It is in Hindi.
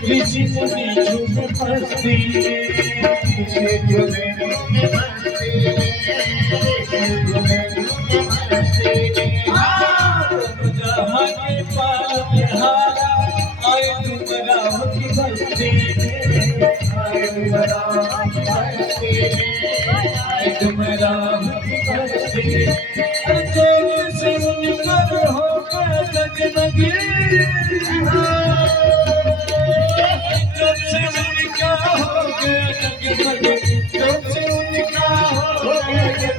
किसी मुझे झूठ मस्ती किसी झूठे मस्ती जहाँ के पास हारा आए तुम राम की बस्ती आए तुम राम की बस्ती आए तुम राम की बस्ती तेरे से उनकर हो गए लग लगे तुमसे उनका हो गया